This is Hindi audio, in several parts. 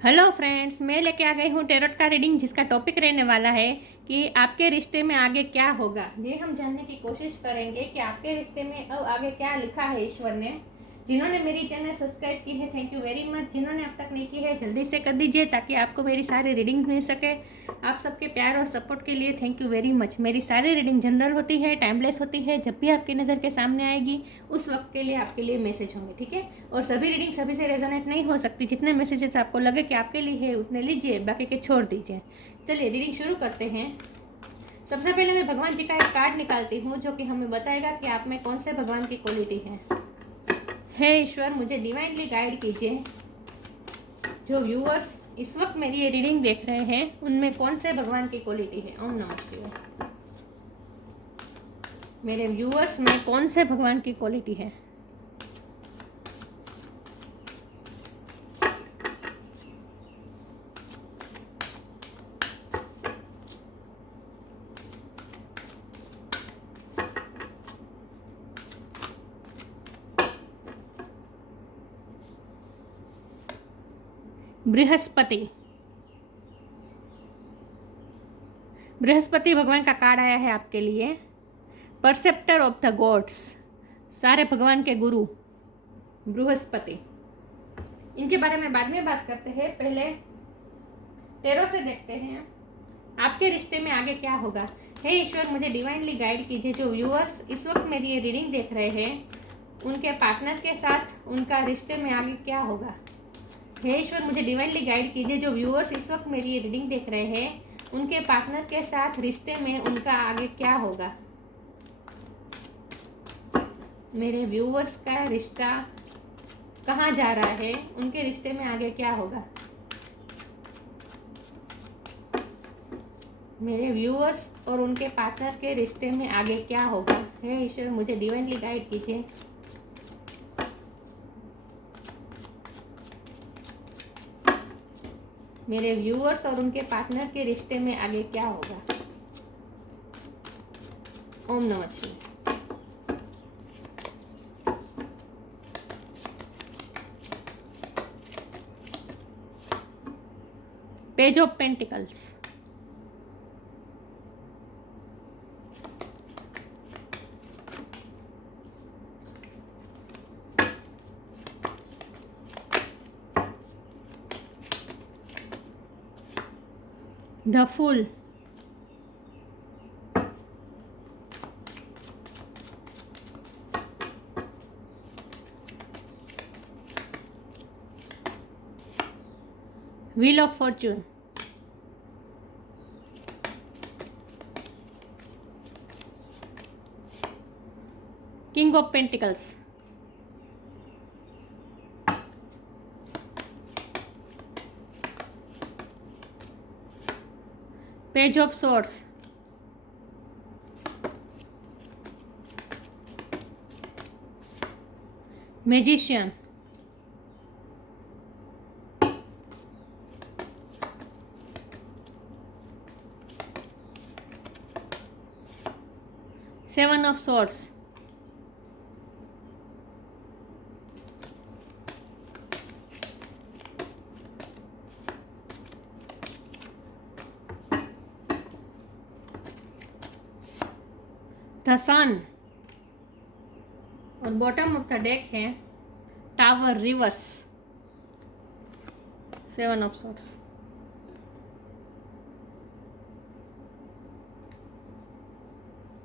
हेलो फ्रेंड्स, मैं लेके आ गई हूँ टेरोट का रीडिंग जिसका टॉपिक रहने वाला है कि आपके रिश्ते में आगे क्या होगा। ये हम जानने की कोशिश करेंगे कि आपके रिश्ते में अब आगे क्या लिखा है ईश्वर ने। जिन्होंने मेरी चैनल सब्सक्राइब की है थैंक यू वेरी मच। जिन्होंने अब तक नहीं की है जल्दी से कर दीजिए ताकि आपको मेरी सारी रीडिंग मिल सके। आप सबके प्यार और सपोर्ट के लिए थैंक यू वेरी मच। मेरी सारी रीडिंग जनरल होती है, टाइमलेस होती है। जब भी आपकी नज़र के सामने आएगी उस वक्त के लिए आपके लिए मैसेज होंगे, ठीक है। और सभी रीडिंग सभी से रेजोनेट नहीं हो सकती। जितने मैसेजेस आपको लगे कि आपके लिए है उतने लीजिए, बाकी के छोड़ दीजिए। चलिए रीडिंग शुरू करते हैं। सबसे पहले मैं भगवान जी का एक कार्ड निकालती हूँ जो कि हमें बताएगा कि आप में कौन से भगवान की क्वालिटी है। हे ईश्वर, मुझे डिवाइनली गाइड कीजिए। जो व्यूअर्स इस वक्त मेरी ये रीडिंग देख रहे हैं उनमें कौन से भगवान की क्वालिटी है। ओम नमः शिवाय। मेरे व्यूअर्स में कौन से भगवान की क्वालिटी है। बृहस्पति। बृहस्पति भगवान का कार्ड आया है आपके लिए। परसेप्टर ऑफ द गॉड्स, सारे भगवान के गुरु बृहस्पति। इनके बारे में बाद में बात करते हैं, पहले टेरो से देखते हैं आपके रिश्ते में आगे क्या होगा। हे ईश्वर, मुझे डिवाइनली गाइड कीजिए। जो व्यूअर्स इस वक्त मेरी ये रीडिंग देख रहे हैं उनके पार्टनर के साथ उनका रिश्ते में आगे क्या होगा। हे ईश्वर, मुझे डिवाइनली गाइड कीजिए। जो व्यूअर्स इस वक्त मेरी ये रीडिंग देख रहे हैं उनके पार्टनर के साथ रिश्ते में उनका आगे क्या होगा। मेरे व्यूअर्स का रिश्ता कहाँ जा रहा है, उनके रिश्ते में आगे क्या होगा। मेरे व्यूअर्स और उनके पार्टनर के रिश्ते में आगे क्या होगा। हे ईश्वर, मुझे डिवाइनली गाइड कीजिए। मेरे व्यूअर्स और उनके पार्टनर के रिश्ते में आगे क्या होगा। ओम नमः शिवाय। Page of pentacles, the fool, wheel of fortune, king of pentacles, page of swords, magician, seven of swords, the sun. और बॉटम ऑफ द डेक है tower reverse, seven of swords.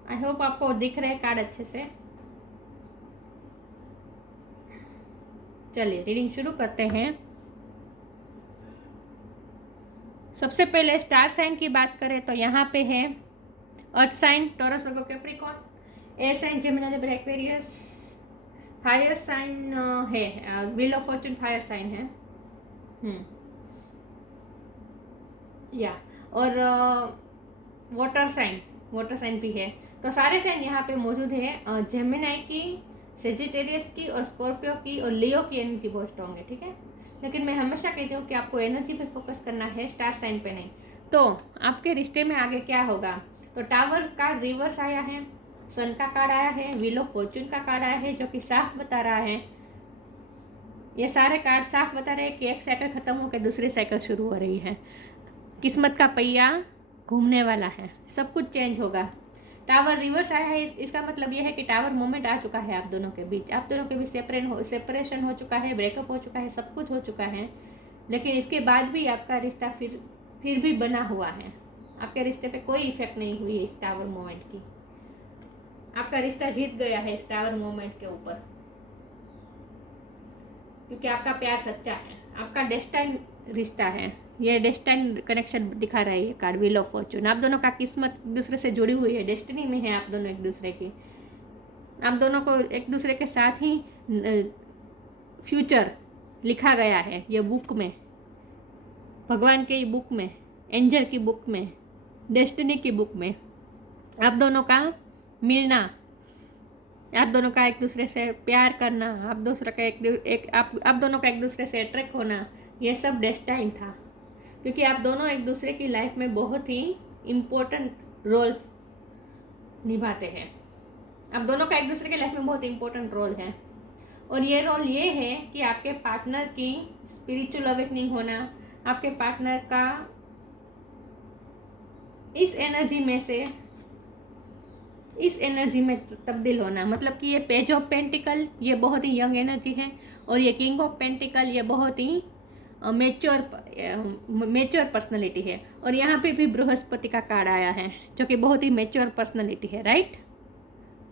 I hope आपको दिख रहे कार्ड अच्छे से। चलिए रीडिंग शुरू करते हैं। सबसे पहले स्टार साइन की बात करें तो यहाँ पे है earth sign, Taurus, Virgo, Capricorn, air sign, Gemini, Libra, Aquarius, fire sign है, wheel of fortune fire sign है। या और वाटर साइन भी है। तो सारे साइन यहाँ पे मौजूद है। जेमिनी की, सेजिटेरियस की और स्कॉर्पियो की और लियो की एनर्जी बहुत स्ट्रॉन्ग है, ठीक है। लेकिन मैं हमेशा कहती हूँ कि आपको एनर्जी पे फोकस करना है, स्टार साइन पे नहीं। तो आपके रिश्ते में आगे क्या होगा। तो टावर कार्ड रिवर्स आया है, सन का कार्ड आया है, व्हील ऑफ फॉर्च्यून का कार्ड आया है जो कि साफ बता रहा है ये सारे कार्ड साफ बता रहे हैं कि एक साइकिल ख़त्म होकर दूसरी साइकिल शुरू हो रही है। किस्मत का पहिया घूमने वाला है, सब कुछ चेंज होगा। टावर रिवर्स आया है, इसका मतलब यह है कि टावर मोमेंट आ चुका है आप दोनों के बीच। आप दोनों के बीच सेपरेशन हो चुका है, ब्रेकअप हो चुका है, सब कुछ हो चुका है। लेकिन इसके बाद भी आपका रिश्ता फिर भी बना हुआ है। आपके रिश्ते पे कोई इफेक्ट नहीं हुई है इस टावर मोमेंट की। आपका रिश्ता जीत गया है इस टावर मोमेंट के ऊपर, क्योंकि आपका प्यार सच्चा है, आपका डेस्टाइन रिश्ता है। ये डेस्टाइन कनेक्शन दिखा रहा है ये कार्ड, व्हील ऑफ फॉर्चून। आप दोनों का किस्मत एक दूसरे से जुड़ी हुई है, डेस्टिनी में है आप दोनों एक दूसरे की। आप दोनों को एक दूसरे के साथ ही फ्यूचर लिखा गया है ये बुक में, भगवान के बुक में, एंजल की बुक में, डेस्टिनी की बुक में। आप दोनों का मिलना, आप दोनों का एक दूसरे से प्यार करना, आप दूसरे का आप दोनों का एक दूसरे से अट्रैक्ट होना, ये सब डेस्टाइन था। क्योंकि आप दोनों एक दूसरे की लाइफ में बहुत ही इम्पोर्टेंट रोल निभाते हैं। आप दोनों का एक दूसरे की लाइफ में बहुत इम्पोर्टेंट रोल है। और ये रोल ये है कि आपके पार्टनर की स्पिरिचुअल अवेकनिंग होना, आपके पार्टनर का इस एनर्जी में तब्दील होना। मतलब कि ये पेज ऑफ पेंटिकल ये बहुत ही यंग एनर्जी है, और ये किंग ऑफ पेंटिकल ये बहुत ही मेच्योर पर्सनालिटी है। और यहाँ पे भी बृहस्पति का कार्ड आया है जो कि बहुत ही मेच्योर पर्सनालिटी है, राइट।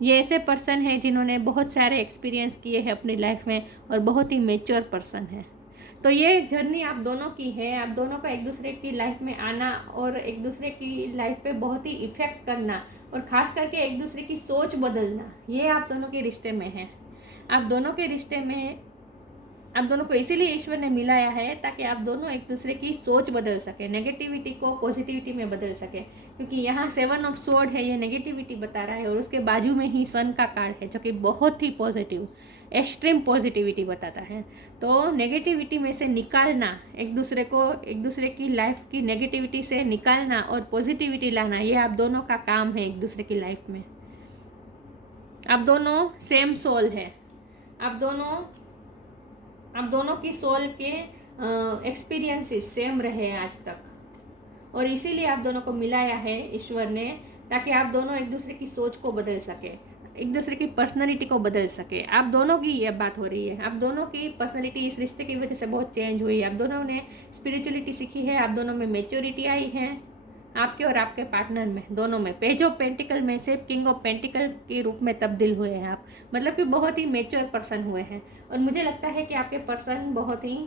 ये ऐसे पर्सन है जिन्होंने बहुत सारे एक्सपीरियंस किए हैं अपनी लाइफ में और बहुत ही मेच्योर पर्सन है। तो ये जर्नी आप दोनों की है। आप दोनों का एक दूसरे की लाइफ में आना और एक दूसरे की लाइफ पे बहुत ही इफ़ेक्ट करना, और ख़ास करके एक दूसरे की सोच बदलना, ये आप दोनों के रिश्ते में है। आप दोनों के रिश्ते में आप दोनों को इसीलिए ईश्वर ने मिलाया है ताकि आप दोनों एक दूसरे की सोच बदल सके, नेगेटिविटी को पॉजिटिविटी में बदल सके। क्योंकि यहाँ 7 ऑफ स्वॉर्ड है, ये नेगेटिविटी बता रहा है, और उसके बाजू में ही सन का कार्ड है जो कि बहुत ही पॉजिटिव, एक्सट्रीम पॉजिटिविटी बताता है। तो नेगेटिविटी में से निकालना, एक दूसरे की लाइफ की नेगेटिविटी से निकालना और पॉजिटिविटी लाना, ये आप दोनों का काम है एक दूसरे की लाइफ में। आप दोनों सेम सोल है, आप दोनों की सोल के एक्सपीरियंसेस सेम रहे आज तक, और इसीलिए आप दोनों को मिलाया है ईश्वर ने, ताकि आप दोनों एक दूसरे की सोच को बदल सके, एक दूसरे की पर्सनालिटी को बदल सके। आप दोनों की ये बात हो रही है, आप दोनों की पर्सनालिटी इस रिश्ते की वजह से बहुत चेंज हुई है। आप दोनों ने स्पिरिचुअलिटी सीखी है, आप दोनों में मेच्योरिटी आई है, आपके और आपके पार्टनर में, दोनों में। पेज ऑफ पेंटिकल में से किंग ऑफ पेंटिकल के रूप में तब्दील हुए हैं आप। मतलब कि बहुत ही मेच्योर पर्सन हुए हैं। और मुझे लगता है कि आपके पर्सन बहुत ही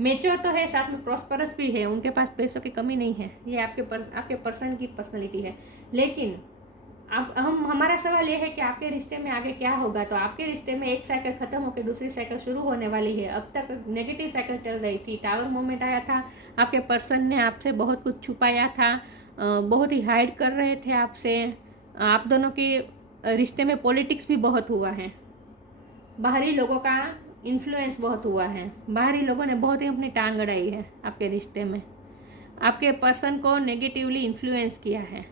मेच्योर तो है, साथ में प्रॉस्परस भी है, उनके पास पैसों की कमी नहीं है। ये आपके पर्सन की पर्सनैलिटी है। लेकिन अब हमारा सवाल ये है कि आपके रिश्ते में आगे क्या होगा। तो आपके रिश्ते में एक साइकिल ख़त्म होकर दूसरी साइकिल शुरू होने वाली है। अब तक नेगेटिव साइकिल चल रही थी, टावर मोमेंट आया था, आपके पर्सन ने आपसे बहुत कुछ छुपाया था, बहुत ही हाइड कर रहे थे आपसे। आप दोनों के रिश्ते में पॉलिटिक्स भी बहुत हुआ है, बाहरी लोगों का इन्फ्लुएंस बहुत हुआ है, बाहरी लोगों ने बहुत ही अपनी टांग अड़ाई है आपके रिश्ते में, आपके पर्सन को नेगेटिवली इन्फ्लुएंस किया है।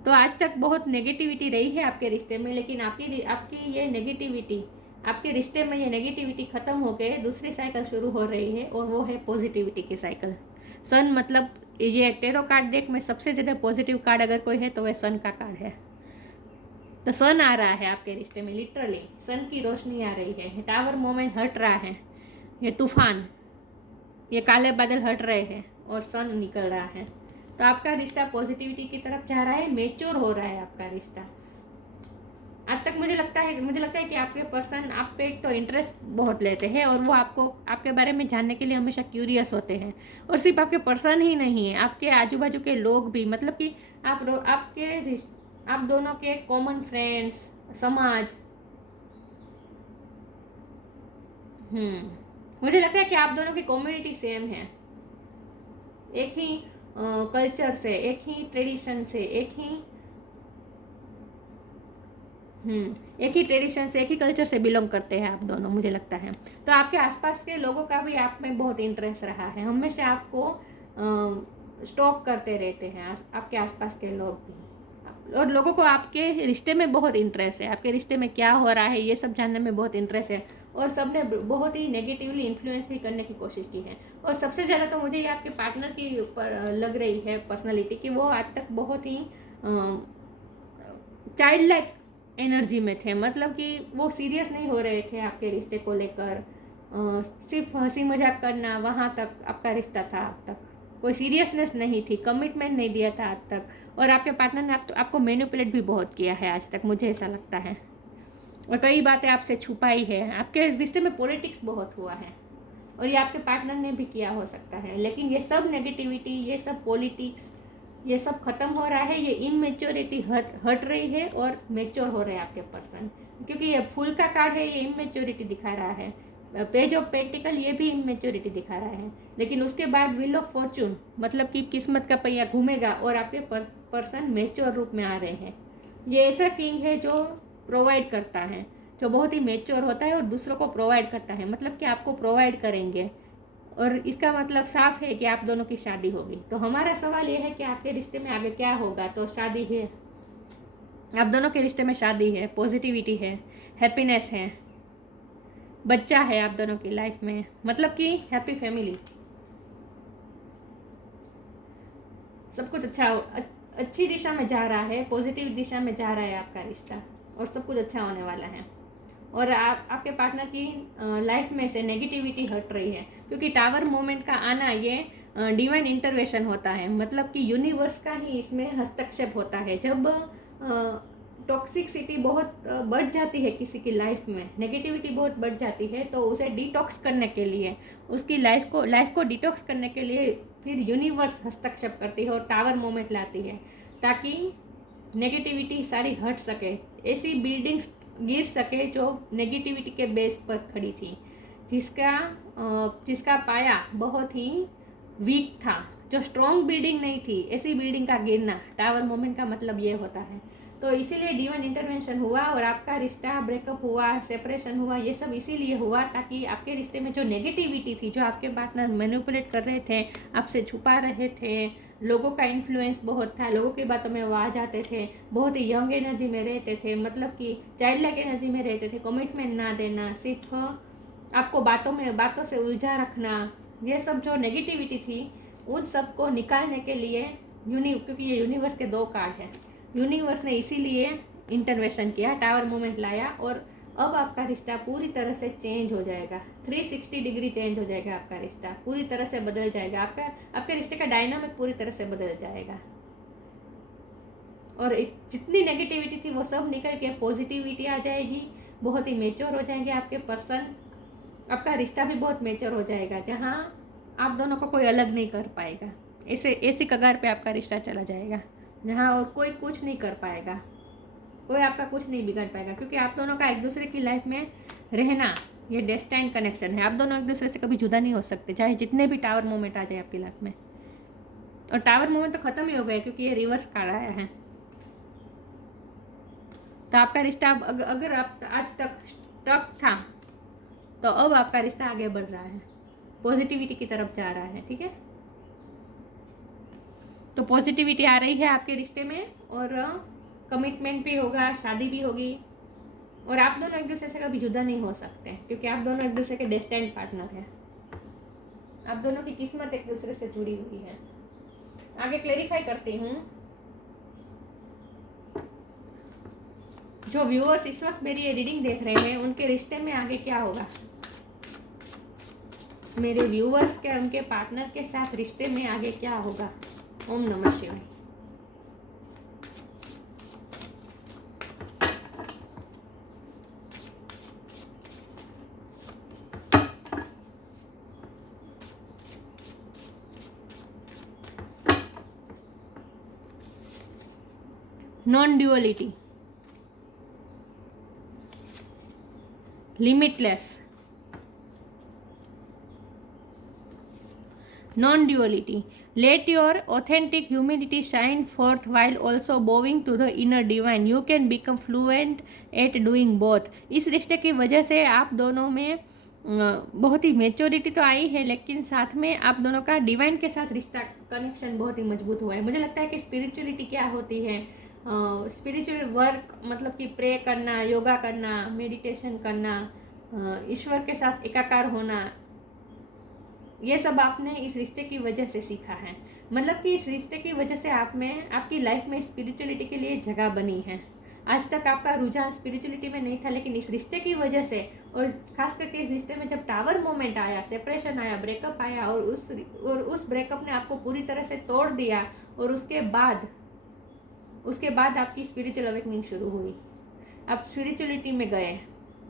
तो आज तक बहुत नेगेटिविटी रही है आपके रिश्ते में, लेकिन आपकी ये नेगेटिविटी, आपके रिश्ते में ये नेगेटिविटी ख़त्म होकर दूसरी साइकिल शुरू हो रही है, और वो है पॉजिटिविटी की साइकिल। सन मतलब ये टेरो कार्ड डेक में सबसे ज़्यादा पॉजिटिव कार्ड अगर कोई है तो वह सन का कार्ड है। तो सन आ रहा है आपके रिश्ते में, लिटरली सन की रोशनी आ रही है। टावर मोमेंट हट रहा है, ये तूफान, ये काले बादल हट रहे हैं और सन निकल रहा है। तो आपका रिश्ता पॉजिटिविटी की तरफ जा रहा है, मेच्योर हो रहा है आपका रिश्ता। आज तक मुझे लगता है कि आपके पर्सन आप पे एक तो इंटरेस्ट बहुत लेते हैं, और वो आपके बारे में जानने के लिए हमेशा क्यूरियस होते हैं। और सिर्फ आपके पर्सन ही नहीं है, आपके आजू बाजू के लोग भी। मतलब कि आप दोनों के कॉमन फ्रेंड्स, समाज। मुझे लगता है कि आप दोनों की कम्युनिटी सेम है, एक ही कल्चर से, एक ही ट्रेडिशन से, एक ही ट्रेडिशन से, एक ही कल्चर से बिलोंग करते हैं आप दोनों, मुझे लगता है। तो आपके आसपास के लोगों का भी आप में बहुत इंटरेस्ट रहा है, हमेशा आपको स्टॉक करते रहते हैं आपके आसपास के लोग भी। और लोगों को आपके रिश्ते में बहुत इंटरेस्ट है, आपके रिश्ते में क्या हो रहा है ये सब जानने में बहुत इंटरेस्ट है। और सब ने बहुत ही नेगेटिवली इन्फ्लुएंस भी करने की कोशिश की है। और सबसे ज़्यादा तो मुझे ये आपके पार्टनर की लग रही है पर्सनालिटी कि वो आज तक बहुत ही चाइल्ड लाइक एनर्जी में थे, मतलब कि वो सीरियस नहीं हो रहे थे आपके रिश्ते को लेकर। सिर्फ हंसी मजाक करना, वहाँ तक आपका रिश्ता था। अब तक कोई सीरियसनेस नहीं थी, कमिटमेंट नहीं दिया था आज तक। और आपके पार्टनर ने आपको मैनिपुलेट भी बहुत किया है आज तक, मुझे ऐसा लगता है। और कई बातें आपसे छुपाई है। आपके रिश्ते में पॉलिटिक्स बहुत हुआ है और ये आपके पार्टनर ने भी किया हो सकता है। लेकिन ये सब नेगेटिविटी, ये सब पॉलिटिक्स, ये सब खत्म हो रहा है। ये इमेच्योरिटी हट रही है और मेच्योर हो रहे हैं आपके पर्सन। क्योंकि ये फूल का कार्ड है, ये इमेच्योरिटी दिखा रहा है। पेज ऑफ पेंटिकल ये भी इमेच्योरिटी दिखा रहा है। लेकिन उसके बाद व्हील ऑफ फॉर्चून, मतलब कि किस्मत का पहिया घूमेगा और आपके पर्सन मेच्योर रूप में आ रहे हैं। ये ऐसा किंग है जो प्रोवाइड करता है, जो बहुत ही मेच्योर होता है और दूसरों को प्रोवाइड करता है, मतलब कि आपको प्रोवाइड करेंगे। और इसका मतलब साफ है कि आप दोनों की शादी होगी। तो हमारा सवाल ये है कि आपके रिश्ते में आगे क्या होगा। तो शादी है, आप दोनों के रिश्ते में शादी है, पॉजिटिविटी है, हैप्पीनेस है, बच्चा है आप दोनों की लाइफ में, मतलब कि हैप्पी फैमिली, सब कुछ अच्छा, अच्छी दिशा में जा रहा है, पॉजिटिव दिशा में जा रहा है आपका रिश्ता और सब कुछ अच्छा होने वाला है। और आपके पार्टनर की लाइफ में से नेगेटिविटी हट रही है। क्योंकि टावर मोमेंट का आना ये डिवाइन इंटरवेंशन होता है, मतलब कि यूनिवर्स का ही इसमें हस्तक्षेप होता है। जब टॉक्सिसिटी बहुत बढ़ जाती है किसी की लाइफ में, नेगेटिविटी बहुत बढ़ जाती है, तो उसे डिटॉक्स करने के लिए, उसकी लाइफ को डिटॉक्स करने के लिए फिर यूनिवर्स हस्तक्षेप करती है और टावर मोमेंट लाती है, ताकि नेगेटिविटी सारी हट सके, ऐसी बिल्डिंग्स गिर सके जो नेगेटिविटी के बेस पर खड़ी थी, जिसका पाया बहुत ही वीक था, जो स्ट्रॉन्ग बिल्डिंग नहीं थी। ऐसी बिल्डिंग का गिरना, टावर मोमेंट का मतलब ये होता है। तो इसीलिए डिवाइन इंटरवेंशन हुआ और आपका रिश्ता ब्रेकअप हुआ, सेपरेशन हुआ, ये सब इसीलिए हुआ ताकि आपके रिश्ते में जो नेगेटिविटी थी, जो आपके पार्टनर मैनिपुलेट कर रहे थे, आपसे छुपा रहे थे, लोगों का इन्फ्लुएंस बहुत था, लोगों की बातों में वो आ जाते थे, बहुत ही यंग एनर्जी में रहते थे, मतलब कि चाइल्ड लाइक एनर्जी में रहते थे, कमिटमेंट ना देना, सिर्फ आपको बातों से उलझा रखना, ये सब जो नेगेटिविटी थी उन सब को निकालने के लिए क्योंकि ये यूनिवर्स के 2 कार्ड हैं, यूनिवर्स ने इसीलिए इंटरवेंशन किया, टावर मोमेंट लाया। और अब आपका रिश्ता पूरी तरह से चेंज हो जाएगा, 360 डिग्री चेंज हो जाएगा। आपका रिश्ता पूरी तरह से बदल जाएगा, आपके रिश्ते का डायनामिक पूरी तरह से बदल जाएगा। और जितनी नेगेटिविटी थी वो सब निकल के पॉजिटिविटी आ जाएगी, बहुत ही मेच्योर हो जाएंगे आपके पर्सन, आपका रिश्ता भी बहुत मेच्योर हो जाएगा, जहाँ आप दोनों को कोई अलग नहीं कर पाएगा। ऐसी कगार पे आपका रिश्ता चला जाएगा जहाँ और कोई कुछ नहीं कर पाएगा, कोई आपका कुछ नहीं बिगाड़ पाएगा। क्योंकि आप दोनों का एक दूसरे की लाइफ में रहना ये डेस्टाइन्ड कनेक्शन है। आप दोनों एक दूसरे से कभी जुदा नहीं हो सकते, चाहे जितने भी टावर मोमेंट आ जाए आपकी लाइफ में। और टावर मोमेंट तो खत्म ही हो गए क्योंकि ये रिवर्स कार्ड आया है। तो आपका रिश्ता अगर आप आज तक स्टक था तो अब आपका रिश्ता आगे बढ़ रहा है, पॉजिटिविटी की तरफ जा रहा है। ठीक है, तो पॉजिटिविटी आ रही है आपके रिश्ते में और कमिटमेंट भी होगा, शादी भी होगी। और आप दोनों एक दूसरे से कभी जुदा नहीं हो सकते क्योंकि आप दोनों एक दूसरे के डेस्टिन्ड पार्टनर हैं। आप दोनों की किस्मत एक दूसरे से जुड़ी हुई है। आगे क्लेरिफाई करती हूँ। जो व्यूअर्स इस वक्त मेरी ये रीडिंग देख रहे हैं उनके रिश्ते में आगे क्या होगा, मेरे व्यूअर्स के उनके पार्टनर के साथ रिश्ते में आगे क्या होगा। ओम नमः शिवाय। Non duality, limitless, non-duality. Let your authentic humanity shine forth while also bowing to the inner divine. You can become fluent at doing both. इस रिश्ते की वजह से आप दोनों में बहुत ही मेच्योरिटी तो आई है, लेकिन साथ में आप दोनों का डिवाइन के साथ रिश्ता कनेक्शन बहुत ही मजबूत हुआ है। मुझे लगता है कि स्पिरिचुअलिटी क्या होती है, स्पिरिचुअल वर्क मतलब कि प्रे करना, योगा करना, मेडिटेशन करना, ईश्वर के साथ एकाकार होना, ये सब आपने इस रिश्ते की वजह से सीखा है। मतलब कि इस रिश्ते की वजह से आप में, आपकी लाइफ में स्पिरिचुअलिटी के लिए जगह बनी है। आज तक आपका रुझान स्पिरिचुअलिटी में नहीं था, लेकिन इस रिश्ते की वजह से, और खास करके इस रिश्ते में जब टावर मोमेंट आया, सेपरेशन आया, ब्रेकअप आया, और उस ब्रेकअप ने आपको पूरी तरह से तोड़ दिया, और उसके बाद आपकी स्पिरिचुअल अवेकनिंग शुरू हुई। आप स्पिरिचुअलिटी में गए,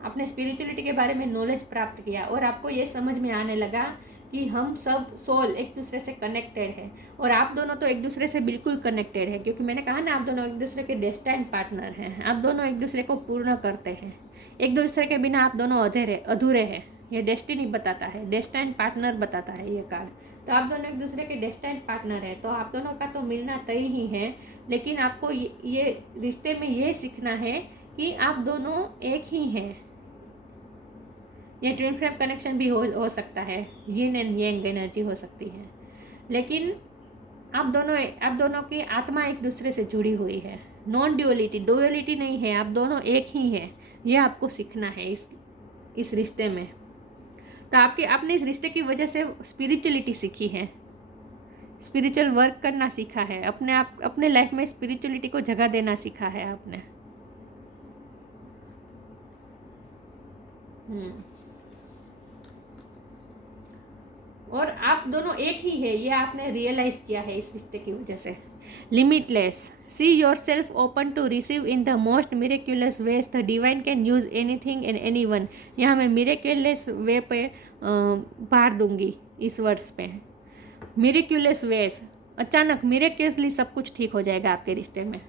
आपने स्पिरिचुअलिटी के बारे में नॉलेज प्राप्त किया, और आपको ये समझ में आने लगा कि हम सब सोल एक दूसरे से कनेक्टेड है, और आप दोनों तो एक दूसरे से बिल्कुल कनेक्टेड है, क्योंकि मैंने कहा ना, आप दोनों एक दूसरे के डेस्टाइन पार्टनर हैं। आप दोनों एक दूसरे को पूर्ण करते हैं। एक दूसरे के बिना आप दोनों अधूरे हैं। ये डेस्टिनी बताता है, डेस्टाइन पार्टनर बताता है ये कार्ड। तो आप दोनों एक दूसरे के डेस्टाइन पार्टनर है, तो आप दोनों का तो मिलना तय ही है। लेकिन आपको ये रिश्ते में ये सीखना है कि आप दोनों एक ही हैं। ये ट्विन फ्लेम कनेक्शन भी हो सकता है, यिन एंड यांग एनर्जी हो सकती है, लेकिन आप दोनों की आत्मा एक दूसरे से जुड़ी हुई है। नॉन डुअलिटी नहीं है, आप दोनों एक ही हैं। ये आपको सीखना है इस रिश्ते में। तो आपने इस रिश्ते की वजह से स्पिरिचुअलिटी सीखी है, स्पिरिचुअल वर्क करना सीखा है, अपने लाइफ में स्पिरिचुअलिटी को जगह देना सीखा है आपने। और आप दोनों एक ही है, ये आपने रियलाइज किया है इस रिश्ते की वजह से। Limitless, see yourself open to receive in the most miraculous ways the divine can use anything and anyone. यहाँ मैं मिरेक्युलस वे पे भार दूंगी इस वर्ड्स पे। मिरेक्युलस वेज, अचानक मिरेक्युलसली सब कुछ ठीक हो जाएगा आपके रिश्ते में।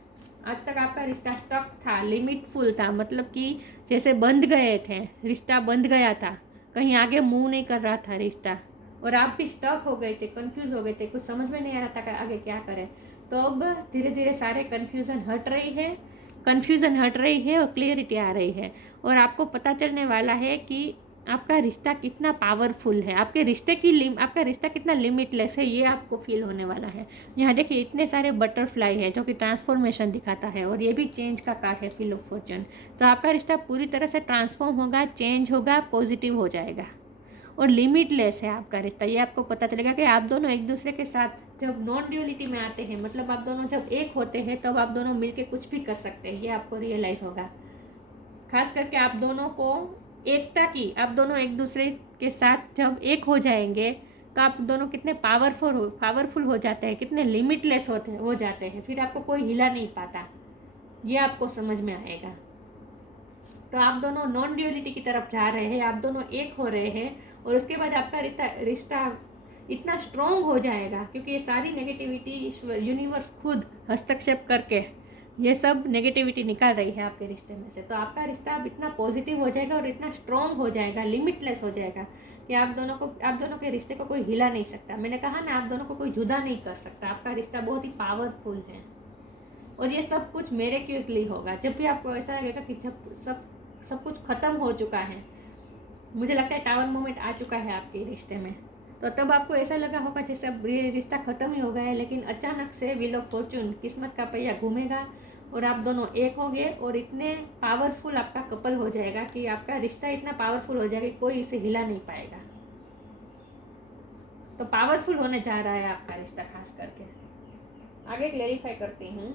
आज तक आपका रिश्ता स्टक था, लिमिटफुल था, मतलब कि जैसे बंध गए थे, रिश्ता बंध गया था, कहीं आगे मूव नहीं कर रहा था रिश्ता, और आप भी स्टक हो गए थे, कंफ्यूज हो गए थे, कुछ समझ में नहीं आ रहा था कि आगे क्या करें। तो अब धीरे धीरे सारे कन्फ्यूज़न हट रही है और क्लियरिटी आ रही है, और आपको पता चलने वाला है कि आपका रिश्ता कितना पावरफुल है, आपका रिश्ता कितना लिमिटलेस है, ये आपको फील होने वाला है। यहाँ देखिए इतने सारे बटरफ्लाई है जो कि ट्रांसफॉर्मेशन दिखाता है, और ये भी चेंज का कार्ड है, व्हील ऑफ फॉर्च्यून। तो आपका रिश्ता पूरी तरह से ट्रांसफॉर्म होगा, चेंज होगा, पॉजिटिव हो जाएगा, और लिमिटलेस है आपका रिश्ता। ये आपको पता चलेगा कि आप दोनों एक दूसरे के साथ जब नॉन ड्यूअलिटी में आते हैं, मतलब आप दोनों जब एक होते हैं, तब आप दोनों मिलके कुछ भी कर सकते हैं, ये आपको रियलाइज होगा। खास करके आप दोनों को एकता की, आप दोनों एक दूसरे के साथ जब एक हो जाएंगे, तो आप दोनों कितने पावरफुल हो जाते हैं, कितने लिमिटलेस हो जाते हैं, फिर आपको कोई हिला नहीं पाता, ये आपको समझ में आएगा। तो आप दोनों नॉन ड्यूअलिटी की तरफ जा रहे हैं, आप दोनों एक हो रहे हैं, और उसके बाद आपका रिश्ता इतना स्ट्रॉन्ग हो जाएगा, क्योंकि ये सारी नेगेटिविटी यूनिवर्स खुद हस्तक्षेप करके ये सब नेगेटिविटी निकाल रही है आपके रिश्ते में से। तो आपका रिश्ता अब इतना पॉजिटिव हो जाएगा और इतना स्ट्रॉन्ग हो जाएगा, लिमिटलेस हो जाएगा, कि आप दोनों के रिश्ते को कोई हिला नहीं सकता। मैंने कहा ना, आप दोनों को कोई जुदा नहीं कर सकता। आपका रिश्ता बहुत ही पावरफुल है, और ये सब कुछ मिरेक्युलसली होगा। जब भी आपको ऐसा लगेगा कि जब सब कुछ ख़त्म हो चुका है, मुझे लगता है टावर मोमेंट आ चुका है आपके रिश्ते में, तो तब आपको ऐसा लगा होगा जैसे अब रिश्ता ख़त्म ही हो गया है, लेकिन अचानक से व्हील ऑफ फॉर्च्यून, किस्मत का पहिया घूमेगा, और आप दोनों एक होंगे, और इतने पावरफुल आपका कपल हो जाएगा कि आपका रिश्ता इतना पावरफुल हो जाएगा कि कोई इसे हिला नहीं पाएगा। तो पावरफुल होने जा रहा है आपका रिश्ता, खास करके। आगे क्लेरिफाई करती हूँ,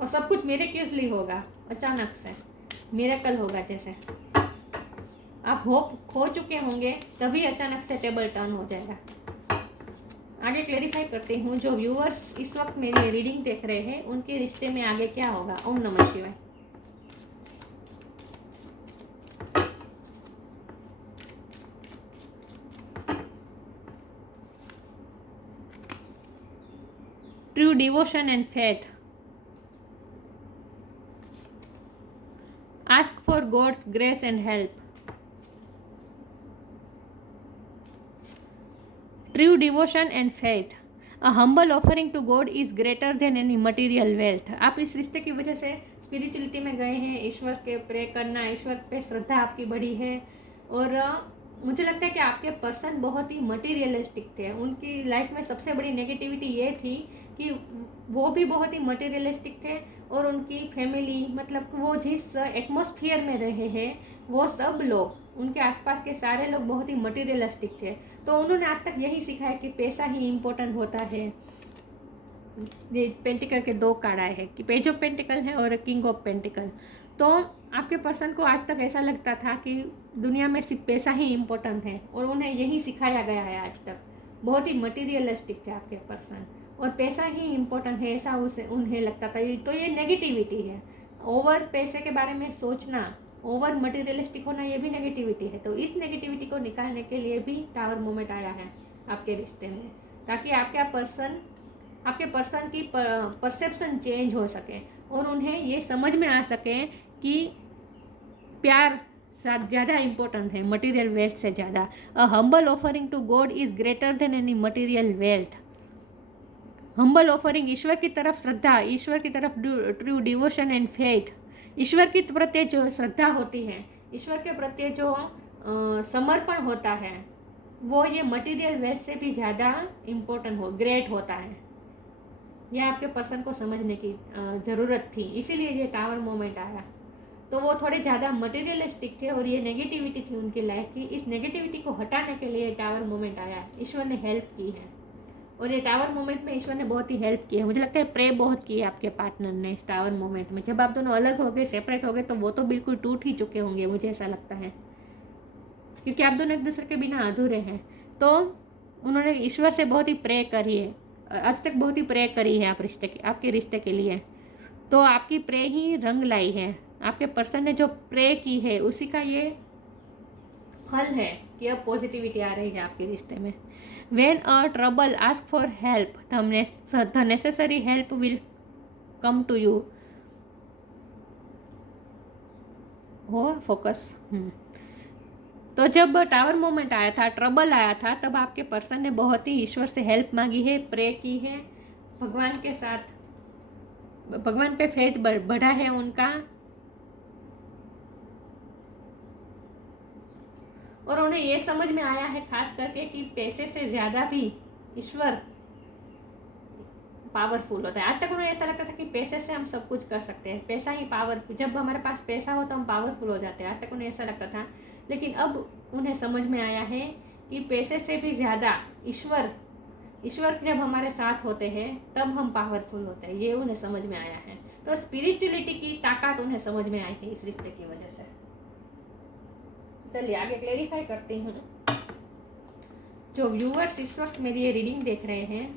और सब कुछ मिरेक्युलसली होगा, अचानक से मिरेकल होगा। जैसे आप होप खो चुके होंगे, तभी अचानक से टेबल टर्न हो जाएगा। आगे क्लेरिफाई करती हूँ, जो व्यूअर्स इस वक्त मेरी रीडिंग देख रहे हैं, उनके रिश्ते में आगे क्या होगा। ओम नमः शिवाय। True devotion and faith. Ask for God's grace and help. True devotion and faith. A humble offering to God is greater than any material wealth. आप इस रिश्ते की वजह से स्पिरिचुअलिटी में गए हैं, ईश्वर के प्रे करना, ईश्वर पे श्रद्धा आपकी बढ़ी है, और मुझे लगता है कि आपके पर्सन बहुत ही मटीरियलिस्टिक थे। उनकी लाइफ में सबसे बड़ी नेगेटिविटी ये थी कि वो भी बहुत ही मटेरियलिस्टिक थे और उनकी फैमिली, मतलब वो जिस एटमॉस्फेयर में रहे हैं वो सब लोग, उनके आसपास के सारे लोग बहुत ही मटेरियलिस्टिक थे। तो उन्होंने आज तक यही सीखा है कि पैसा ही इम्पोर्टेंट होता है। ये पेंटिकल के दो कार्ड आए हैं कि पेज ऑफ पेंटिकल है और किंग ऑफ पेंटिकल। तो आपके पर्सन को आज तक ऐसा लगता था कि दुनिया में सिर्फ पैसा ही इम्पोर्टेंट है और उन्हें यही सिखाया गया है आज तक। बहुत ही मटेरियलिस्टिक थे आपके पर्सन और पैसा ही इम्पोर्टेंट है ऐसा उसे उन्हें लगता था। तो ये नेगेटिविटी है। ओवर पैसे के बारे में सोचना, ओवर मटेरियलिस्टिक होना, ये भी नेगेटिविटी है। तो इस नेगेटिविटी को निकालने के लिए भी टावर मोमेंट आया है आपके रिश्ते में, ताकि आपके पर्सन की परसेप्शन चेंज हो सके और उन्हें ये समझ में आ सके कि प्यार ज़्यादा इम्पोर्टेंट है मटेरियल वेल्थ से ज़्यादा। A humble offering to God is greater than any material wealth. Humble offering, ईश्वर की तरफ श्रद्धा, ईश्वर की तरफ ट्रू डिवोशन एंड फेथ, ईश्वर के प्रत्ये जो श्रद्धा होती है, ईश्वर के प्रत्ये जो समर्पण होता है, वो ये मटेरियल वेल्थ से भी ज़्यादा इम्पोर्टेंट ग्रेट होता है। यह आपके पर्सन को समझने की ज़रूरत थी, इसीलिए ये टावर मोमेंट आया। तो वो थोड़े ज़्यादा मटेरियलिस्टिक थे और ये नेगेटिविटी थी उनकी लाइफ की। इस नेगेटिविटी को हटाने के लिए टावर मोमेंट आया, ईश्वर ने हेल्प की है। और ये टावर मोमेंट में ईश्वर ने बहुत ही हेल्प की है। मुझे लगता है प्रे बहुत की है आपके पार्टनर ने इस टावर मोमेंट में। जब आप दोनों अलग हो गए, सेपरेट हो गए, तो वो तो बिल्कुल टूट ही चुके होंगे, मुझे ऐसा लगता है, क्योंकि आप दोनों एक दूसरे के बिना अधूरे हैं। तो उन्होंने ईश्वर से बहुत ही प्रे करी है, आज तक बहुत ही प्रे करी है आपके रिश्ते के लिए। तो आपकी प्रे ही रंग लाई है। आपके पर्सन ने जो प्रे की है उसी का ये फल है कि अब पॉजिटिविटी आ रही है आपके रिश्ते में। When a trouble ask for help, the necessary help will come to you. हो फोकस। तो जब टावर मोमेंट आया था, ट्रबल आया था, तब आपके पर्सन ने बहुत ही ईश्वर से हेल्प मांगी है, प्रे की है, भगवान के साथ, भगवान पे फेथ बढ़ा है उनका। और उन्हें ये समझ में आया है खास करके कि पैसे से ज़्यादा भी ईश्वर पावरफुल होता है। आज तक उन्हें ऐसा लगता था कि पैसे से हम सब कुछ कर सकते हैं, पैसा ही पावर, जब हमारे पास पैसा हो तो हम पावरफुल हो जाते हैं। आज तक उन्हें ऐसा लगता था, लेकिन अब उन्हें समझ में आया है कि पैसे से भी ज़्यादा ईश्वर जब हमारे साथ होते हैं तब हम पावरफुल होते हैं, ये उन्हें समझ में आया है। तो स्पिरिचुअलिटी की ताकत उन्हें समझ में आई है इस रिश्ते की वजह से। चलिए आगे क्लेरिफाई करती हूँ। जो व्यूअर्स इस वक्त मेरी ये रीडिंग देख रहे हैं,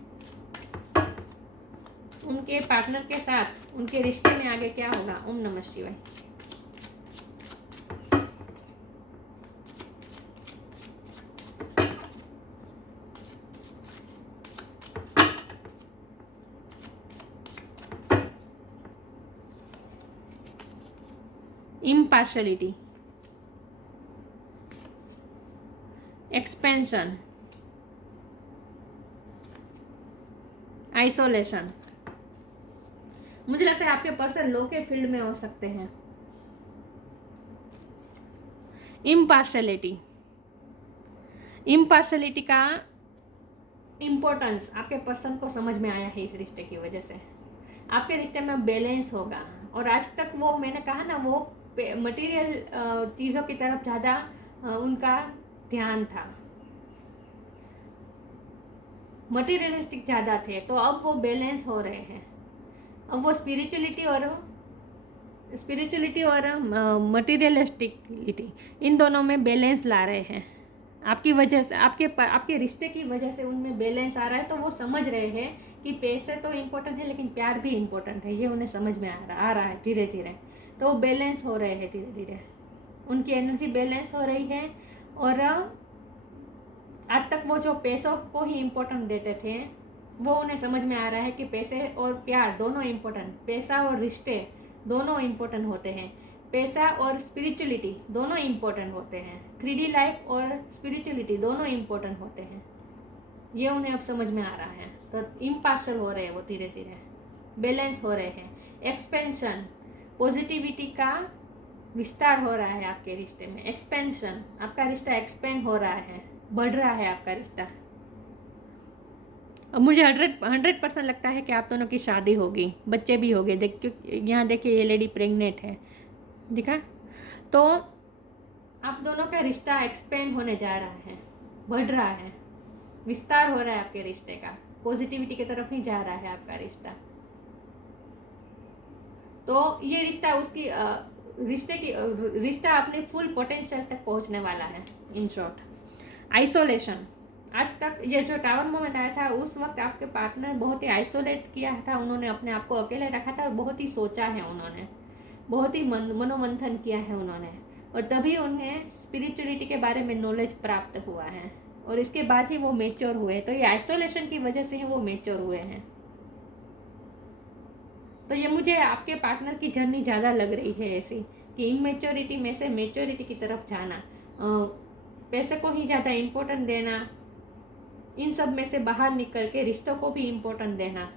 उनके पार्टनर के साथ उनके रिश्ते में आगे क्या होगा। ओम नमः शिवाय। impartiality, expansion, isolation. मुझे लगता है आपके पर्सन लो के फील्ड में हो सकते हैं। इम्पार्शलिटी का इम्पोर्टेंस आपके पर्सन को समझ में आया है इस रिश्ते की वजह से। आपके रिश्ते में बैलेंस होगा। और आज तक वो, मैंने कहा ना, वो मटेरियल चीज़ों की तरफ ज़्यादा उनका ध्यान था, मटेरियलिस्टिक ज़्यादा थे। तो अब वो बैलेंस हो रहे हैं। अब वो स्पिरिचुअलिटी और मटेरियलिस्टिकलिटी, इन दोनों में बैलेंस ला रहे हैं। आपकी वजह से, आपके रिश्ते की वजह से उनमें बैलेंस आ रहा है। तो वो समझ रहे हैं कि पैसे तो इम्पोर्टेंट है लेकिन प्यार भी इम्पोर्टेंट है, ये उन्हें समझ में आ रहा है धीरे धीरे। तो वो बैलेंस हो रहे हैं धीरे धीरे, उनकी एनर्जी बैलेंस हो रही है। और आज तक वो जो पैसों को ही इम्पोर्टेंट देते थे, वो उन्हें समझ में आ रहा है कि पैसे और प्यार दोनों इम्पोर्टेंट, पैसा और रिश्ते दोनों इम्पोर्टेंट होते हैं, पैसा और स्पिरिचुअलिटी दोनों इम्पोर्टेंट होते हैं, 3D लाइफ और स्पिरिचुअलिटी दोनों इम्पोर्टेंट होते हैं। ये उन्हें अब समझ में आ रहा है। तो इम्पार्शल हो रहे हैं वो, धीरे धीरे बैलेंस हो रहे हैं। एक्सपेंशन, पॉजिटिविटी का विस्तार हो रहा है आपके रिश्ते में। एक्सपेंशन, आपका रिश्ता एक्सपेंड हो रहा है, बढ़ रहा है आपका रिश्ता। अब मुझे 100% लगता है कि आप दोनों की शादी होगी, बच्चे भी होंगे। यहाँ देखिए ये लेडी प्रेग्नेंट है, दिखा। तो आप दोनों का रिश्ता एक्सपेंड होने जा रहा है, बढ़ रहा है, विस्तार हो रहा है आपके रिश्ते का, पॉजिटिविटी की तरफ ही जा रहा है आपका रिश्ता। तो ये रिश्ता उसकी रिश्ता अपने फुल पोटेंशियल तक पहुंचने वाला है। इन शॉर्ट, आइसोलेशन, आज तक ये जो टावर मोमेंट आया था उस वक्त आपके पार्टनर बहुत ही आइसोलेट किया था, उन्होंने अपने आप को अकेले रखा था और बहुत ही सोचा है उन्होंने, बहुत ही मनोमंथन किया है उन्होंने, और तभी उन्हें स्पिरिचुअलिटी के बारे में नॉलेज प्राप्त हुआ है और इसके बाद ही वो मेच्योर हुए। तो ये आइसोलेशन की वजह से ही वो मेच्योर हुए हैं। तो ये मुझे आपके पार्टनर की जर्नी ज़्यादा लग रही है ऐसी कि इमेच्योरिटी में से मेच्योरिटी की तरफ जाना, पैसे को ही ज़्यादा इम्पोर्टेंट देना, इन सब में से बाहर निकल के रिश्तों को भी इम्पोर्टेंट देना,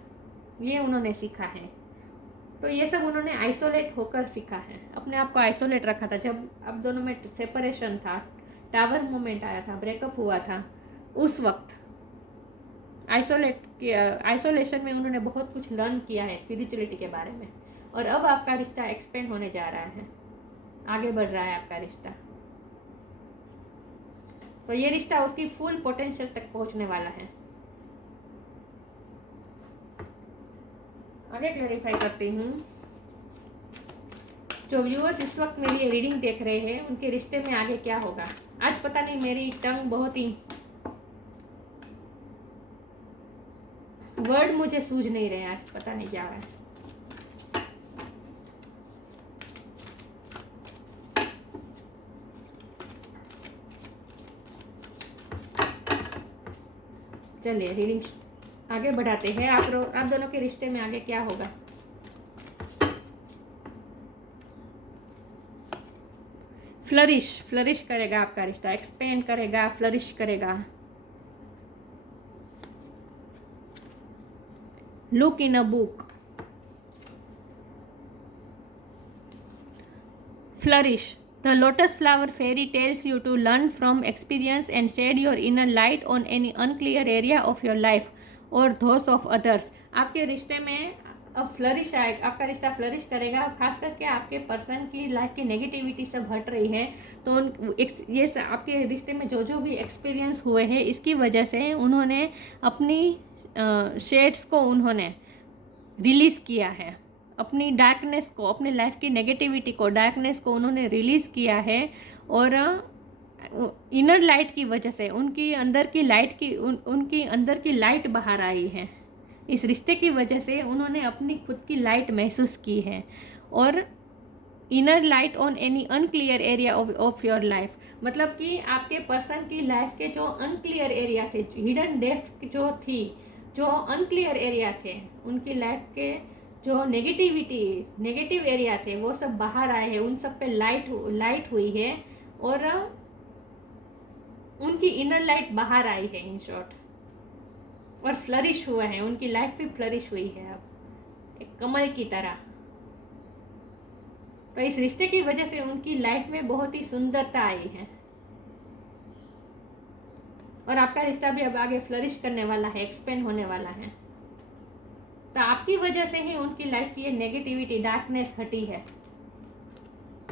ये उन्होंने सीखा है। तो ये सब उन्होंने आइसोलेट होकर सीखा है, अपने आप को आइसोलेट रखा था। जब अब दोनों में सेपरेशन था, टावर मोमेंट आया था, ब्रेकअप हुआ था, उस वक्त आइसोलेशन में उन्होंने बहुत कुछ लर्न किया है स्पिरिचुअलिटी के बारे में। और अब आपका रिश्ता एक्सपेंड होने जा रहा है, आगे बढ़ रहा है आपका रिश्ता। तो ये रिश्ता उसकी फुल पोटेंशियल तक पहुंचने वाला है। आगे क्लैरिफाई करती हूँ। जो व्यूअर्स इस वक्त मेरी ये रीडिंग देख रहे हैं, उनके रिश्ते में आगे क्या होगा। आज पता नहीं मेरी टंग बहुत ही वर्ड मुझे सूझ नहीं रहे, आज पता नहीं क्या है। चलिए रीडिंग आगे बढ़ाते हैं। आप दोनों के रिश्ते में आगे क्या होगा। फ्लरिश करेगा आपका रिश्ता, एक्सपेंड करेगा, फ्लरिश करेगा। Look in a book, flourish. The lotus flower fairy tells you to learn from experience and shed your inner light on any unclear area of your life or those of others. आपके रिश्ते में अब फ्लरिश आएगा, आपका रिश्ता फ्लरिश करेगा। खास करके आपके पर्सन की लाइफ की नेगेटिविटी सब हट रही है। तो ये आपके रिश्ते में जो जो भी एक्सपीरियंस हुए हैं, इसकी वजह से उन्होंने अपनी शेड्स को उन्होंने रिलीज़ किया है, अपनी डार्कनेस को, अपनी लाइफ की नेगेटिविटी को, डार्कनेस को उन्होंने रिलीज़ किया है। और इनर लाइट की वजह से उनकी अंदर की लाइट की उनकी अंदर की लाइट बाहर आई है। इस रिश्ते की वजह से उन्होंने अपनी खुद की लाइट महसूस की है। और inner light on any unclear area of your life, मतलब कि आपके पर्सन की लाइफ के जो अनक्लियर एरिया थे, हिडन डेप्थ जो थी, जो अनक्लियर एरिया थे, उनकी लाइफ के जो नेगेटिव एरिया थे, वो सब बाहर आए हैं। उन सब पे लाइट हुई है और उनकी इनर लाइट बाहर आई है इन शॉर्ट, और फ्लरिश हुआ है, उनकी लाइफ भी फ्लरिश हुई है अब एक कमल की तरह। तो इस रिश्ते की वजह से उनकी लाइफ में बहुत ही सुंदरता आई है और आपका रिश्ता भी अब आगे फ्लरिश करने वाला है, एक्सपेंड होने वाला है। तो आपकी वजह से ही उनकी लाइफ की ये नेगेटिविटी, डार्कनेस हटी है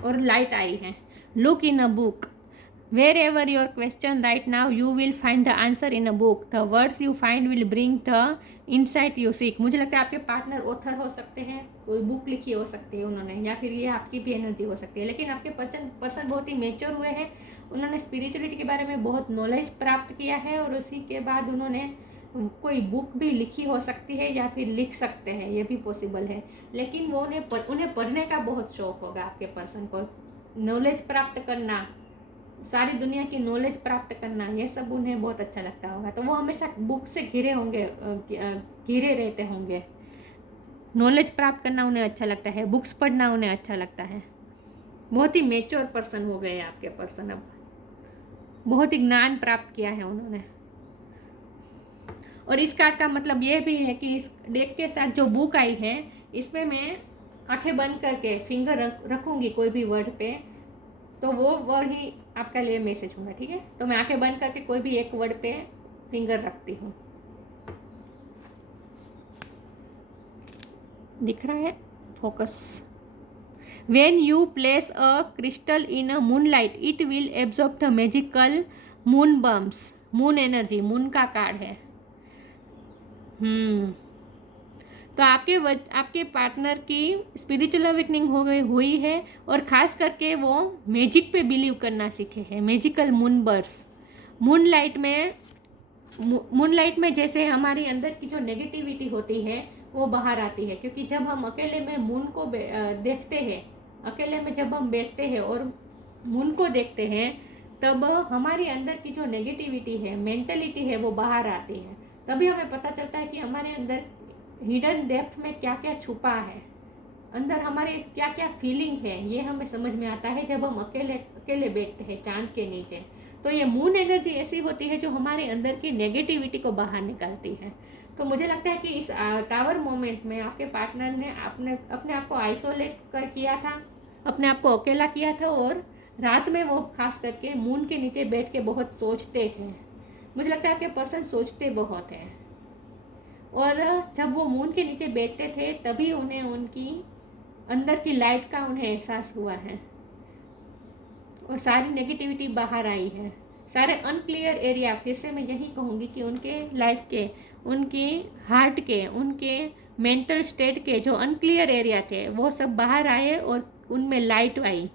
और लाइट आई है। Look in a book, wherever your question right now you will find the answer in a book, the words you find will bring the insight you seek. मुझे लगता है आपके पार्टनर ऑथर हो सकते हैं, कोई बुक लिखी हो सकती है उन्होंने, या फिर ये आपकी भी एनर्जी हो सकती है। लेकिन आपके पर्सन बहुत ही मेच्योर हुए हैं, उन्होंने स्पिरिचुअलिटी के बारे में बहुत नॉलेज प्राप्त किया है और उसी के बाद उन्होंने कोई बुक भी लिखी हो सकती है या फिर लिख सकते हैं, ये भी पॉसिबल है। लेकिन वो उन्हें पढ़ने का बहुत शौक होगा आपके पर्सन को, नॉलेज प्राप्त करना, सारी दुनिया की नॉलेज प्राप्त करना, ये सब उन्हें बहुत अच्छा लगता होगा। तो वो हमेशा बुक से घिरे रहते होंगे। नॉलेज प्राप्त करना उन्हें अच्छा लगता है, बुक्स पढ़ना उन्हें अच्छा लगता है। बहुत ही मेच्योर पर्सन हो गए आपके पर्सन, अब बहुत ही ज्ञान प्राप्त किया है उन्होंने। और इस कार्ड का मतलब ये भी है कि इस डेक के साथ जो बुक आई है, इसमें मैं आंखें बंद करके फिंगर रखूँगी कोई भी वर्ड पे, तो वो वर्ड ही आपके लिए मैसेज होगा, ठीक है। तो मैं आंखें बंद करके कोई भी एक वर्ड पे फिंगर रखती हूँ। दिख रहा है focus. When you place a crystal in a moonlight, it will absorb the magical moon bumps. Moon energy, moon का कार्ड है। तो आपके पार्टनर की स्पिरिचुअल अवेकनिंग हुई है और ख़ास करके वो मैजिक पे बिलीव करना सीखे हैं। मैजिकल मून बर्स, मूनलाइट में जैसे हमारी अंदर की जो नेगेटिविटी होती है वो बाहर आती है, क्योंकि जब हम अकेले में मून को देखते हैं, अकेले में जब हम बैठते हैं और मून को देखते हैं, तब हमारी अंदर की जो नेगेटिविटी है, मेंटलिटी है, वो बाहर आती है। तभी हमें पता चलता है कि हमारे अंदर हिडन डेप्थ में क्या क्या छुपा है, अंदर हमारे क्या क्या फीलिंग है, ये हमें समझ में आता है जब हम अकेले बैठते हैं चांद के नीचे। तो ये मून एनर्जी ऐसी होती है जो हमारे अंदर की नेगेटिविटी को बाहर निकालती है। तो मुझे लगता है कि इस टावर मोमेंट में आपके पार्टनर ने अपने आप को आइसोलेट कर किया था, अपने आप को अकेला किया था, और रात में वो खास करके मून के नीचे बैठ के बहुत सोचते थे। मुझे लगता है आपके पर्सन सोचते बहुत हैं, और जब वो मून के नीचे बैठते थे तभी उन्हें उनकी अंदर की लाइट का उन्हें एहसास हुआ है, और सारी नेगेटिविटी बाहर आई है। सारे अनक्लियर एरिया, फिर से मैं यही कहूँगी कि उनके लाइफ के, उनकी हार्ट के, उनके मेंटल स्टेट के जो अनक्लियर एरिया थे वो सब बाहर आए और उनमें लाइट आई,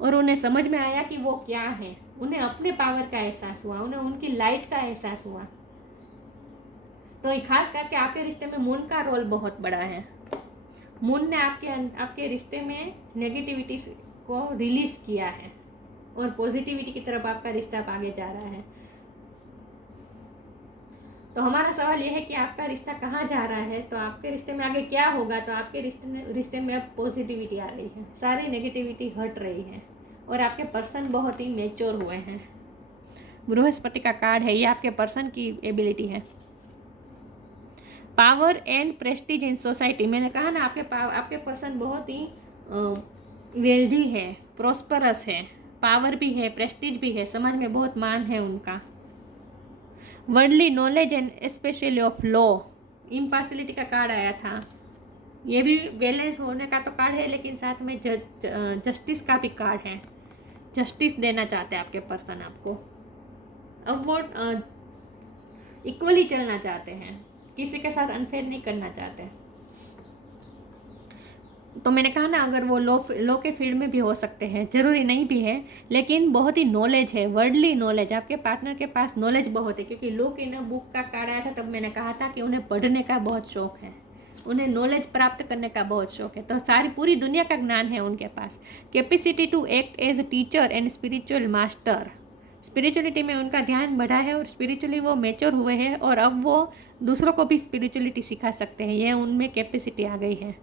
और उन्हें समझ में आया कि वो क्या है। उन्हें अपने पावर का एहसास हुआ, उन्हें उनकी लाइट का एहसास हुआ। तो खास करके आपके रिश्ते में मून का रोल बहुत बड़ा है। मून ने आपके रिश्ते में नेगेटिविटी को रिलीज किया है और पॉजिटिविटी की तरफ आपका रिश्ता आगे जा रहा है। तो हमारा सवाल यह है कि आपका रिश्ता कहाँ जा रहा है, तो आपके रिश्ते में आगे क्या होगा। तो आपके रिश्ते में अब पॉजिटिविटी आ रही है, सारी नेगेटिविटी हट रही है, और आपके पर्सन बहुत ही मैच्योर हुए हैं। बृहस्पति का कार्ड है, ये आपके पर्सन की एबिलिटी है। Power and Prestige in society, मैंने कहा ना आपके पर्सन बहुत ही वेल्दी है, प्रॉस्परस है, पावर भी है, प्रेस्टीज भी है, समाज में बहुत मान है उनका। Worldly knowledge and specially of law, impartiality का कार्ड आया था। ये भी बैलेंस होने का तो कार्ड है, लेकिन साथ में जस्टिस का भी कार्ड है। जस्टिस देना चाहते हैं आपके पर्सन आपको। अब वो इक्वली चलना चाहते हैं, किसी के साथ अनफेयर नहीं करना चाहते। तो मैंने कहा ना, अगर वो लॉ के फील्ड में भी हो सकते हैं, ज़रूरी नहीं भी है, लेकिन बहुत ही नॉलेज है, वर्ल्डली नॉलेज। आपके पार्टनर के पास नॉलेज बहुत है, क्योंकि लॉ की बुक का कार्ड आया था, तब मैंने कहा था कि उन्हें पढ़ने का बहुत शौक है, उन्हें नॉलेज प्राप्त करने का बहुत शौक है। तो सारी पूरी दुनिया का ज्ञान है उनके पास। Capacity to act as a teacher and spiritual master, spirituality में उनका ध्यान बढ़ा है और स्पिरिचुअली वो मैच्योर हुए हैं, और अब वो दूसरों को भी स्पिरिचुअलिटी सिखा सकते हैं। ये उनमें कैपेसिटी आ गई है,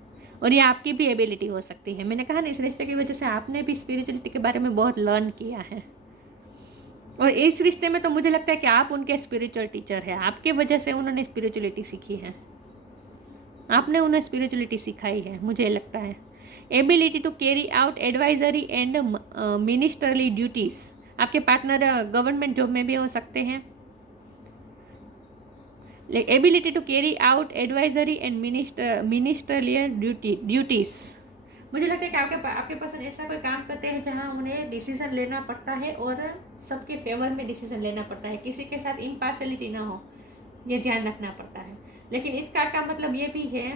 और ये आपकी भी एबिलिटी हो सकती है। मैंने कहा ना, इस रिश्ते की वजह से आपने भी स्पिरिचुअलिटी के बारे में बहुत लर्न किया है, और इस रिश्ते में तो मुझे लगता है कि आप उनके स्पिरिचुअल टीचर हैं। आपके वजह से उन्होंने स्पिरिचुअलिटी सीखी है, आपने उन्हें स्पिरिचुअलिटी सिखाई है, मुझे लगता है। Ability to carry out advisory and ministerly duties, आपके पार्टनर गवर्नमेंट जॉब में भी हो सकते हैं। Ability to carry out advisory and ministerial duties, मुझे लगता है कि आपके पर्सन ऐसा कोई काम करते हैं जहां उन्हें डिसीजन लेना पड़ता है और सबके फेवर में डिसीजन लेना पड़ता है, किसी के साथ इम्पार्शलिटी ना हो, ये ध्यान रखना पड़ता है। लेकिन इस कार्ड का मतलब ये भी है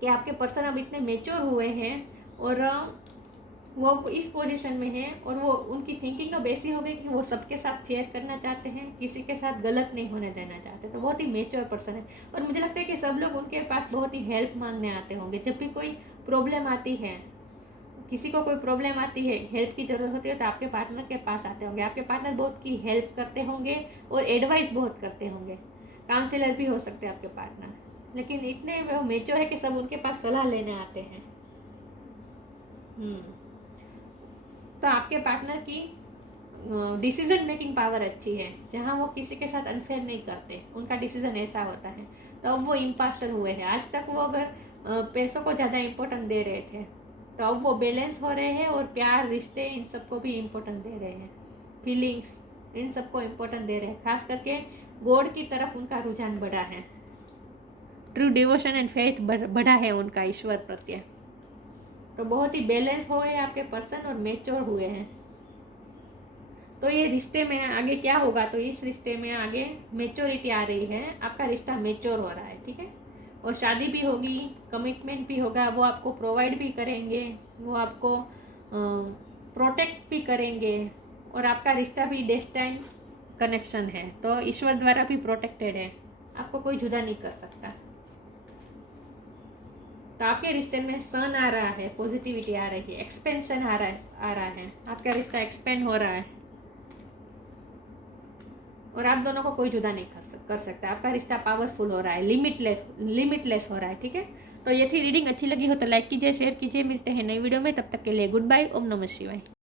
कि आपके पर्सन अब इतने मैच्योर हुए हैं और वो इस पोजीशन में है, और वो उनकी थिंकिंग अब ऐसी हो गई कि वो सबके साथ फेयर करना चाहते हैं, किसी के साथ गलत नहीं होने देना चाहते। तो बहुत ही मैच्योर पर्सन है, और मुझे लगता है कि सब लोग उनके पास बहुत ही हेल्प मांगने आते होंगे। जब भी कोई प्रॉब्लम आती है, किसी को कोई प्रॉब्लम आती है, हेल्प की ज़रूरत होती है, तो आपके पार्टनर के पास आते होंगे। आपके पार्टनर बहुत की हेल्प करते होंगे और एडवाइस बहुत करते होंगे। काउंसलर भी हो सकते हैं आपके पार्टनर, लेकिन इतने वो मैच्योर है कि सब उनके पास सलाह लेने आते हैं। तो आपके पार्टनर की डिसीजन मेकिंग पावर अच्छी है, जहाँ वो किसी के साथ अनफेयर नहीं करते, उनका डिसीजन ऐसा होता है। तो अब वो इम्पास्टर हुए हैं। आज तक वो अगर पैसों को ज़्यादा इम्पोर्टेंट दे रहे थे, तो अब वो बैलेंस हो रहे हैं, और प्यार, रिश्ते, इन सबको भी इम्पोर्टेंट दे रहे हैं, फीलिंग्स, इन सबको इम्पोर्टेंट दे रहे हैं। खास करके गॉड की तरफ उनका रुझान बढ़ा है। ट्रू डिवोशन एंड फेथ बढ़ा है उनका ईश्वर प्रत्ये। तो बहुत ही बैलेंस हुए आपके पर्सन और मेच्योर हुए हैं। तो ये रिश्ते में आगे क्या होगा, तो इस रिश्ते में आगे मेच्योरिटी आ रही है, आपका रिश्ता मेच्योर हो रहा है, ठीक है। और शादी भी होगी, कमिटमेंट भी होगा, वो आपको प्रोवाइड भी करेंगे, वो आपको प्रोटेक्ट भी करेंगे, और आपका रिश्ता भी डेस्टाइन कनेक्शन है, तो ईश्वर द्वारा भी प्रोटेक्टेड है, आपको कोई जुदा नहीं कर सकता। तो आपके रिश्ते में सन आ रहा है, पॉजिटिविटी आ रही है, एक्सपेंशन आ रहा है, आपका रिश्ता एक्सपेंड हो रहा है, और आप दोनों को कोई जुदा नहीं कर सकता। आपका रिश्ता पावरफुल हो रहा है, लिमिटलेस हो रहा है, ठीक है। तो ये थी रीडिंग। अच्छी लगी हो तो लाइक कीजिए, शेयर कीजिए। मिलते हैं नई वीडियो में, तब तक के लिए गुड बाय। ओम नमः शिवाय।